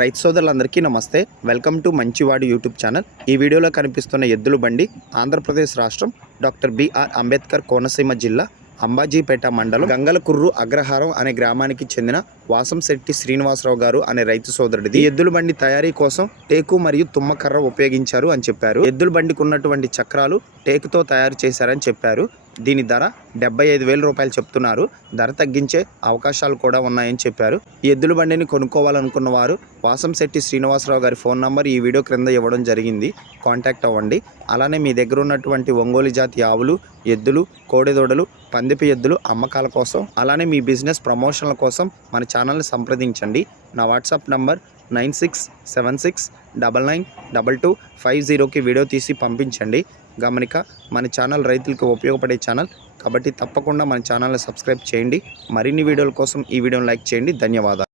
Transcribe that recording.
రైతు సోదరులందరికీ నమస్తే. వెల్కమ్ టు మంచివాడు యూట్యూబ్ ఛానల్. ఈ వీడియోలో కనిపిస్తున్న ఎద్దుల బండి ఆంధ్రప్రదేశ్ రాష్ట్రం డాక్టర్ బిఆర్ అంబేద్కర్ కోనసీమ జిల్లా అంబాజీపేట మండలం గంగలకుర్రు అగ్రహారం అనే గ్రామానికి చెందిన వాసంశెట్టి శ్రీనివాసరావు గారు అనే రైతు సోదరుడిది. ఈ ఎద్దుల బండి తయారీ కోసం టేకు మరియు తుమ్మకర్ర ఉపయోగించారు అని చెప్పారు. ఎద్దుల బండికి ఉన్నటువంటి చక్రాలు టేకుతో తయారు చేశారని చెప్పారు. దీని ధర 75,000 రూపాయలు చెప్తున్నారు. ధర తగ్గించే అవకాశాలు కూడా ఉన్నాయని చెప్పారు. ఈ ఎద్దుల బండిని కొనుక్కోవాలనుకున్న వారు వాసంశెట్టి శ్రీనివాసరావు గారి ఫోన్ నంబర్ ఈ వీడియో క్రింద ఇవ్వడం జరిగింది. కాంటాక్ట్ అవ్వండి. అలానే మీ దగ్గర ఉన్నటువంటి ఒంగోలు జాతి ఆవులు, ఎద్దులు, కోడెదూడలు, పందిపి ఎద్దులు అమ్మకాల కోసం, అలానే మీ బిజినెస్ ప్రమోషన్ల కోసం మన ఛానల్ని సంప్రదించండి. నా వాట్సాప్ నంబర్ 9676992250కి వీడియో తీసి పంపించండి. గమనిక, మన ఛానల్ రైతులకు ఉపయోగపడే ఛానల్ కాబట్టి తప్పకుండా మన ఛానల్ని సబ్స్క్రైబ్ చేయండి. మరిన్ని వీడియోల కోసం ఈ వీడియోని లైక్ చేయండి. ధన్యవాదాలు.